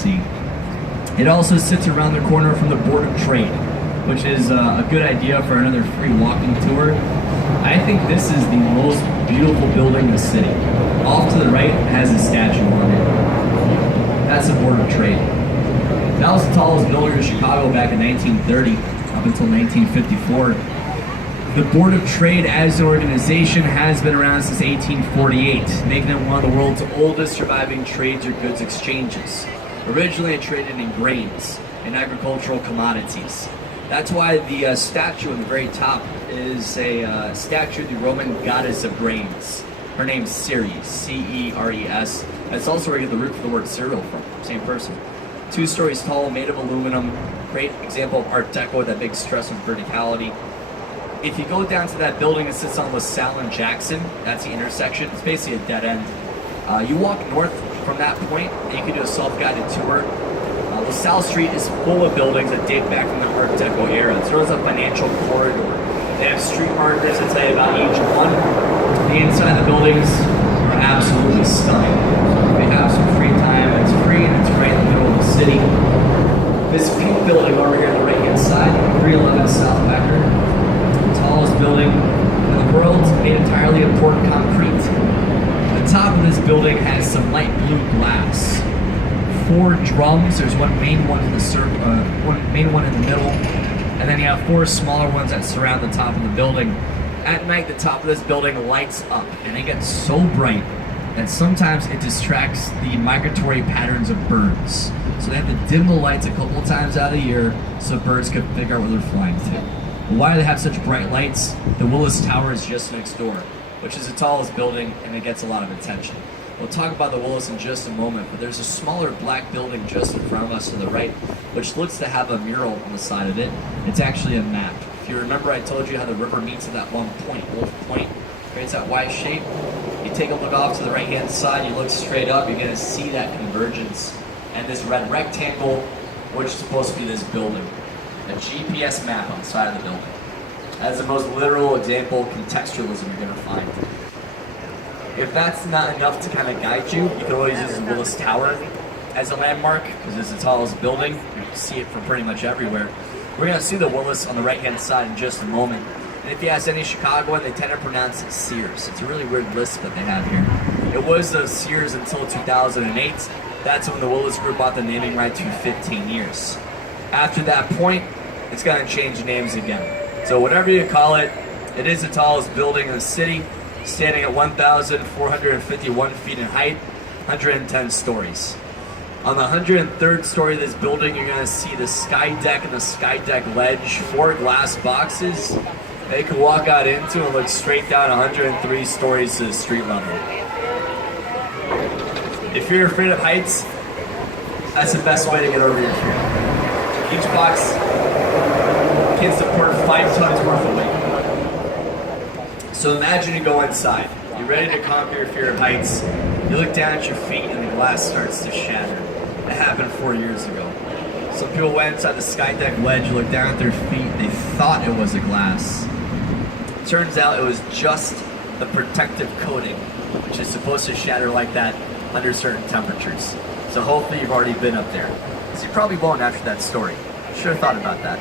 see. It also sits around the corner from the Board of Trade, which is a good idea for another free walking tour. I think this is the most beautiful building in the city. Off to the right has a statue on it. That's the Board of Trade. That was the tallest building in Chicago back in 1930, up until 1954. The Board of Trade as an organization has been around since 1848, making it one of the world's oldest surviving trades or goods exchanges. Originally it traded in grains and agricultural commodities. That's why the statue on the very top is a statue of the Roman goddess of grains. Her name's Ceres, C-E-R-E-S. That's also where you get the root for the word cereal from, same person. 2 stories tall, made of aluminum. Great example of Art Deco with that big stress on verticality. If you go down to that building that sits on LaSalle and Jackson, that's the intersection. It's basically a dead end. You walk north from that point, and you can do a self-guided tour. LaSalle Street is full of buildings that date back from the Art Deco era. It's known as a financial corridor. They have street markers that tell you about each one. The inside of the buildings are absolutely stunning. If you have some free time, it's free and it's right in the middle of the city. This pink building over here on the right-hand side, 311 South Packer, the tallest building in the world, made entirely of poured concrete. The top of this building has some light blue glass. 4 drums. There's one main one in the middle, and then you have 4 smaller ones that surround the top of the building. At night, the top of this building lights up, and it gets so bright that sometimes it distracts the migratory patterns of birds. So they have to dim the lights a couple of times out of the year so birds can figure out where they're flying to. Why do they have such bright lights? The Willis Tower is just next door, which is the tallest building, and it gets a lot of attention. We'll talk about the Willis in just a moment, but there's a smaller black building just in front of us to the right, which looks to have a mural on the side of it. It's actually a map. If you remember, I told you how the river meets at that one point, Wolf Point, creates that Y shape. You take a look off to the right-hand side, you look straight up, you're gonna see that convergence. And this red rectangle, which is supposed to be this building. A GPS map on the side of the building. That's the most literal example of contextualism you're gonna find. If that's not enough to kind of guide you, you can always use the Willis Tower as a landmark, because it's the tallest building. You can see it from pretty much everywhere. We're going to see the Willis on the right-hand side in just a moment. And if you ask any Chicagoan, they tend to pronounce it Sears. It's a really weird lisp that they have here. It was the Sears until 2008. That's when the Willis Group bought the naming right to 15 years. After that point, it's going to change names again. So whatever you call it, it is the tallest building in the city, standing at 1,451 feet in height, 110 stories. On the 103rd story of this building, you're going to see the sky deck and the sky deck ledge, 4 glass boxes that you can walk out into and look straight down 103 stories to the street level. If you're afraid of heights, that's the best way to get over your fear. Each box can support 5 tons worth of weight. So imagine you go inside. You're ready to conquer your fear of heights. You look down at your feet and the glass starts to shatter. It happened 4 years ago. Some people went inside the sky deck ledge, looked down at their feet, they thought it was a glass. Turns out it was just the protective coating, which is supposed to shatter like that under certain temperatures. So hopefully you've already been up there. So you probably won't after that story. Should have thought about that.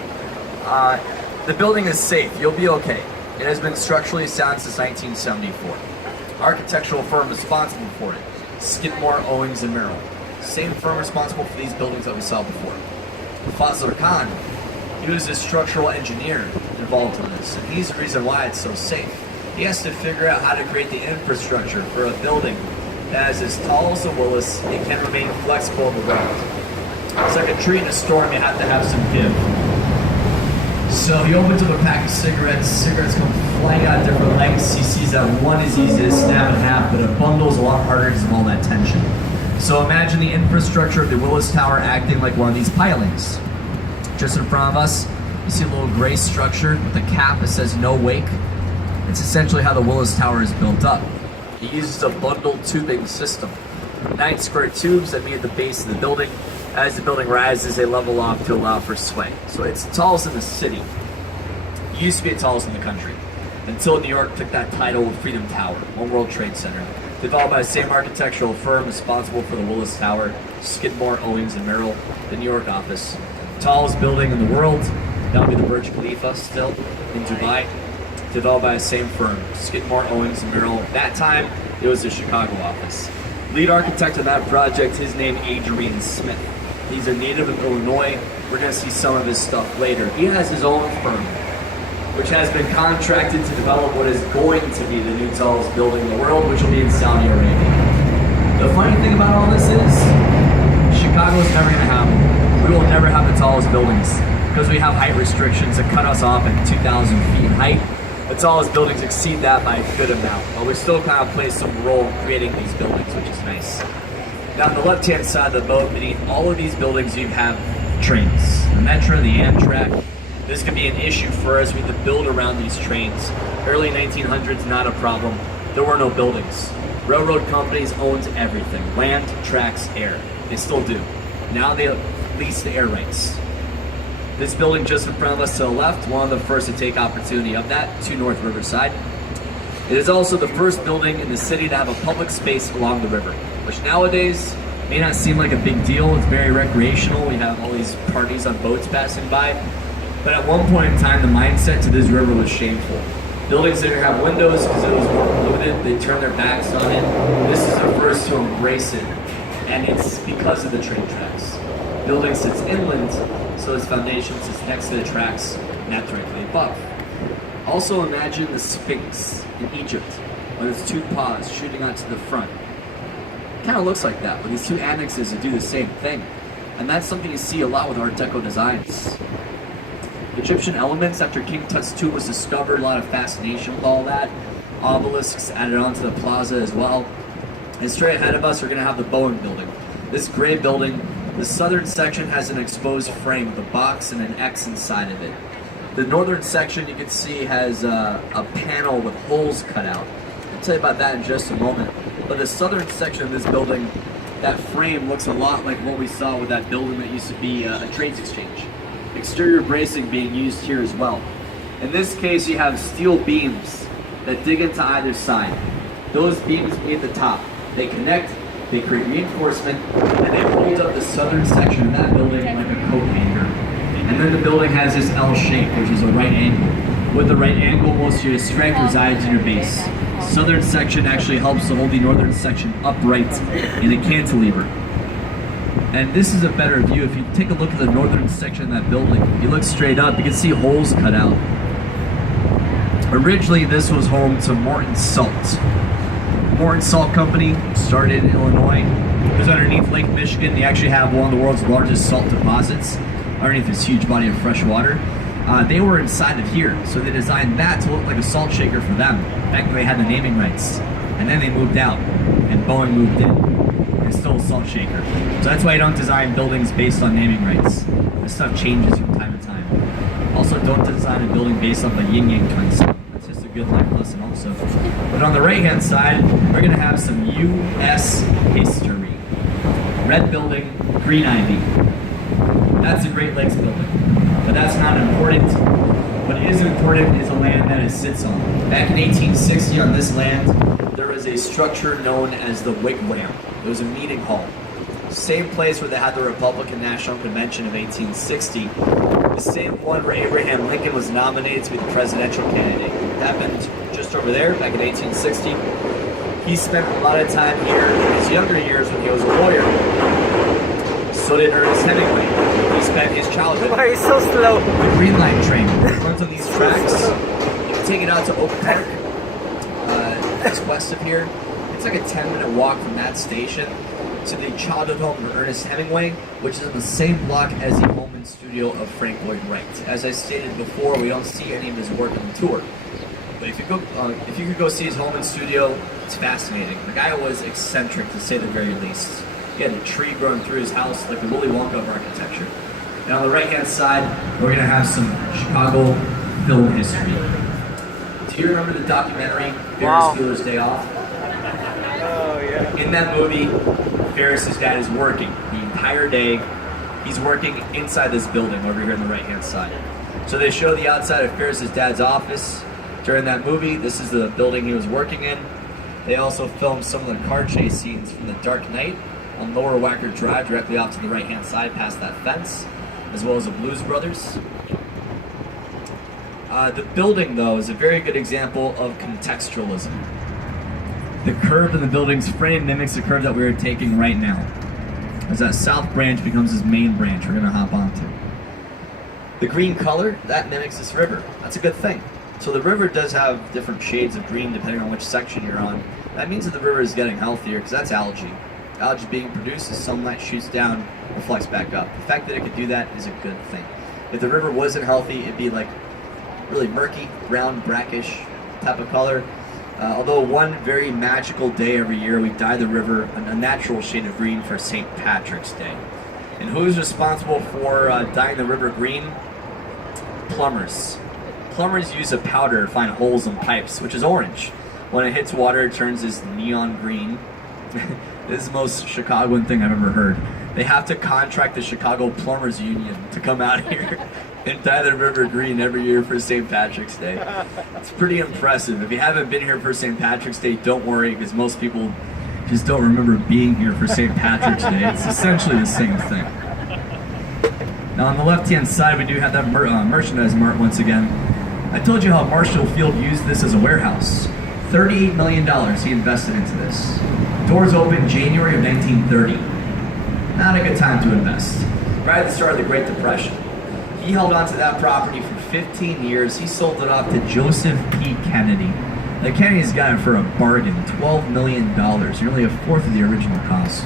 The building is safe. You'll be okay. It has been structurally sound since 1974. Architectural firm responsible for it, Skidmore, Owings & Merrill. Same firm responsible for these buildings that we saw before. Fazlur Khan, he was a structural engineer involved in this, and he's the reason why it's so safe. He has to figure out how to create the infrastructure for a building that is as tall as the Willis and can remain flexible on the ground. It's like a tree in a storm, you have to have some give. So he opens up a pack of cigarettes. Cigarettes come flying out different lengths. He sees that one is easy to snap in half, but a bundle is a lot harder because of all that tension. So imagine the infrastructure of the Willis Tower acting like one of these pilings. Just in front of us, you see a little gray structure with a cap that says no wake. It's essentially how the Willis Tower is built up. It uses a bundled tubing system. 9 square tubes that meet at the base of the building. As the building rises, they level off to allow for sway. So it's the tallest in the city. It used to be the tallest in the country, until New York took that title with Freedom Tower, One World Trade Center. Developed by the same architectural firm responsible for the Willis Tower, Skidmore, Owings & Merrill, the New York office. Tallest building in the world, that would be the Burj Khalifa still, in Dubai. Developed by the same firm, Skidmore, Owings & Merrill. That time, it was the Chicago office. Lead architect of that project, his name Adrian Smith. He's a native of Illinois. We're gonna see some of his stuff later. He has his own firm, which has been contracted to develop what is going to be the new tallest building in the world, which will be in Saudi Arabia. The funny thing about all this is, Chicago's never gonna have them. We will never have the tallest buildings because we have height restrictions that cut us off at 2,000 feet in height. The tallest buildings exceed that by a good amount, but we still kind of play some role in creating these buildings, which is nice. Now on the left-hand side of the boat, beneath all of these buildings, you have trains. The Metro, the Amtrak. This could be an issue for us. We need to build around these trains. Early 1900s, not a problem. There were no buildings. Railroad companies owned everything. Land, tracks, air. They still do. Now they lease the air rights. This building just in front of us to the left, one of the first to take opportunity of that, to North Riverside. It is also the first building in the city to have a public space along the river, which nowadays may not seem like a big deal. It's very recreational. We have all these parties on boats passing by. But at one point in time, the mindset to this river was shameful. Buildings didn't have windows because it was more polluted. They turned their backs on it. This is the first to embrace it, and it's because of the train tracks. Building sits inland, so its foundation sits next to the tracks, not directly above. Also imagine the Sphinx in Egypt, with its two paws shooting out to the front. It kind of looks like that, with these two annexes that do the same thing. And that's something you see a lot with Art Deco designs. Egyptian elements, after King Tut's tomb was discovered, a lot of fascination with all that. Obelisks added onto the plaza as well. And straight ahead of us, we're going to have the Boeing building. This gray building, the southern section has an exposed frame, the box and an X inside of it. The northern section, you can see, has a panel with holes cut out. I'll tell you about that in just a moment. But the southern section of this building, that frame looks a lot like what we saw with that building that used to be a trades exchange. Exterior bracing being used here as well. In this case, you have steel beams that dig into either side. Those beams meet at the top. They connect, they create reinforcement, and they hold up the southern section of that building like a coat hanger. And then the building has this L shape, which is a right angle. With the right angle, most of your strength resides in your base. Southern section actually helps to hold the northern section upright in a cantilever. And this is a better view. If you take a look at the northern section of that building, you look straight up, you can see holes cut out. Originally, this was home to Morton Salt. Morton Salt Company started in Illinois. It was underneath Lake Michigan. They actually have one of the world's largest salt deposits underneath this huge body of fresh water. They were inside of here, so they designed that to look like a salt shaker for them, back when they had the naming rights. And then they moved out, and Boeing moved in. It's still a salt shaker. So that's why you don't design buildings based on naming rights. This stuff changes from time to time. Also, don't design a building based on the yin-yang twins. That's just a good life lesson also. But on the right-hand side, we're gonna have some U.S. history. Red building, green ivy. That's a Great Lakes building. But that's not important. What is important is the land that it sits on. Back in 1860 on this land, there was a structure known as the Wigwam. It was a meeting hall. Same place where they had the Republican National Convention of 1860. The same one where Abraham Lincoln was nominated to be the presidential candidate. It happened just over there back in 1860. He spent a lot of time here in his younger years when he was a lawyer. So did Ernest Hemingway. He spent his childhood. Why are you so slow? The Green Line train runs on these tracks. You can take it out to Oak Park. It's west of here. It's like a 10-minute walk from that station to the childhood home of Ernest Hemingway, which is in the same block as the home and studio of Frank Lloyd Wright. As I stated before, we don't see any of his work on the tour. But if you could go see his home and studio, it's fascinating. The guy was eccentric, to say the very least. He had a tree growing through his house, like the Willy Wonka of architecture. And on the right-hand side, we're going to have some Chicago film history. Do you remember the documentary, Ferris Bueller's Day Off? Oh, yeah. In that movie, Ferris's dad is working the entire day. He's working inside this building over here on the right-hand side. So they show the outside of Ferris's dad's office. During that movie, this is the building he was working in. They also filmed some of the car chase scenes from The Dark Knight on Lower Wacker Drive, directly off to the right-hand side past that fence, as well as the Blues Brothers. The building, though, is a very good example of contextualism. The curve in the building's frame mimics the curve that we're taking right now, as that south branch becomes this main branch we're going to hop onto. The green color, that mimics this river. That's a good thing. So the river does have different shades of green depending on which section you're on. That means that the river is getting healthier because that's algae. Algae being produced as sunlight shoots down, reflects back up. The fact that it could do that is a good thing. If the river wasn't healthy, it'd be like really murky, brown, brackish type of color. Although one very magical day every year, we dye the river a natural shade of green for St. Patrick's Day. And who's responsible for dyeing the river green? Plumbers. Plumbers use a powder to find holes in pipes, which is orange. When it hits water, it turns this neon green. This is the most Chicagoan thing I've ever heard. They have to contract the Chicago Plumbers Union to come out here and dye the river green every year for St. Patrick's Day. It's pretty impressive. If you haven't been here for St. Patrick's Day, don't worry, because most people just don't remember being here for St. Patrick's Day. It's essentially the same thing. Now on the left-hand side, we do have that merchandise mart once again. I told you how Marshall Field used this as a warehouse. $38 million he invested into this. Doors opened January of 1930. Not a good time to invest. Right at the start of the Great Depression. He held on to that property for 15 years. He sold it off to Joseph P. Kennedy. The Kennedys got it for a bargain, $12 million, nearly a fourth of the original cost.